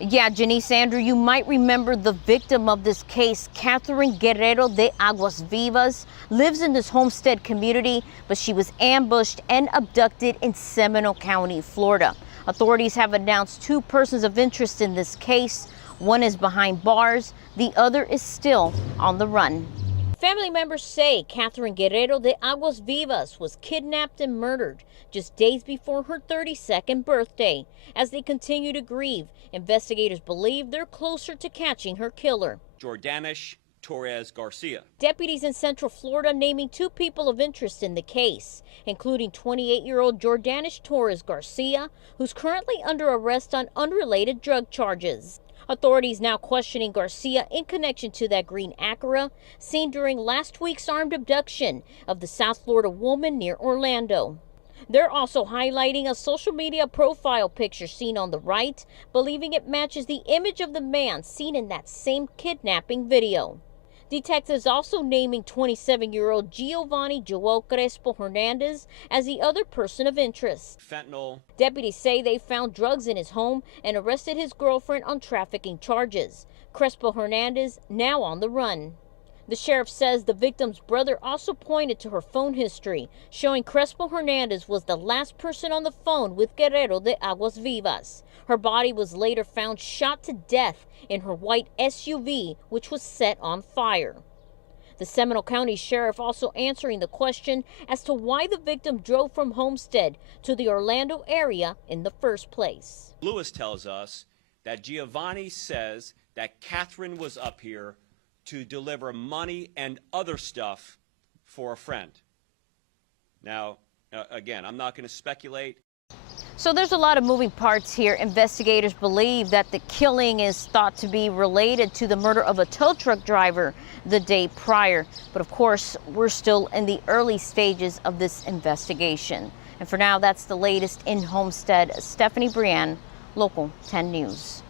Yeah, Janice, Andrew, you might remember the victim of this case, Catherine Guerrero de Aguas Vivas, lives in this Homestead community, but she was ambushed and abducted in Seminole County, Florida. Authorities have announced 2 persons of interest in this case. One is behind bars, the other is still on the run. Family members say Catherine Guerrero de Aguas Vivas was kidnapped and murdered just days before her 32nd birthday. As they continue to grieve, investigators believe they're closer to catching her killer. Jordanish Torres Garcia. Deputies in Central Florida naming 2 people of interest in the case, including 28-year-old Jordanish Torres Garcia, who's currently under arrest on unrelated drug charges. Authorities now questioning Garcia in connection to that green Acura seen during last week's armed abduction of the South Florida woman near Orlando. They're also highlighting a social media profile picture seen on the right, believing it matches the image of the man seen in that same kidnapping video. Detectives also naming 27-year-old Giovanni Joel Crespo Hernandez as the other person of interest. Fentanyl. Deputies say they found drugs in his home and arrested his girlfriend on trafficking charges. Crespo Hernandez now on the run. The sheriff says the victim's brother also pointed to her phone history, showing Crespo Hernandez was the last person on the phone with Guerrero de Aguas Vivas. Her body was later found shot to death in her white SUV, which was set on fire. The Seminole County Sheriff also answering the question as to why the victim drove from Homestead to the Orlando area in the first place. Lewis tells us that Giovanni says that Catherine was up here to deliver money and other stuff for a friend. Now, again, I'm not going to speculate. So there's a lot of moving parts here. Investigators believe that the killing is thought to be related to the murder of a tow truck driver the day prior. But of course, we're still in the early stages of this investigation. And for now, that's the latest in Homestead. Stephanie Brienne, Local 10 News.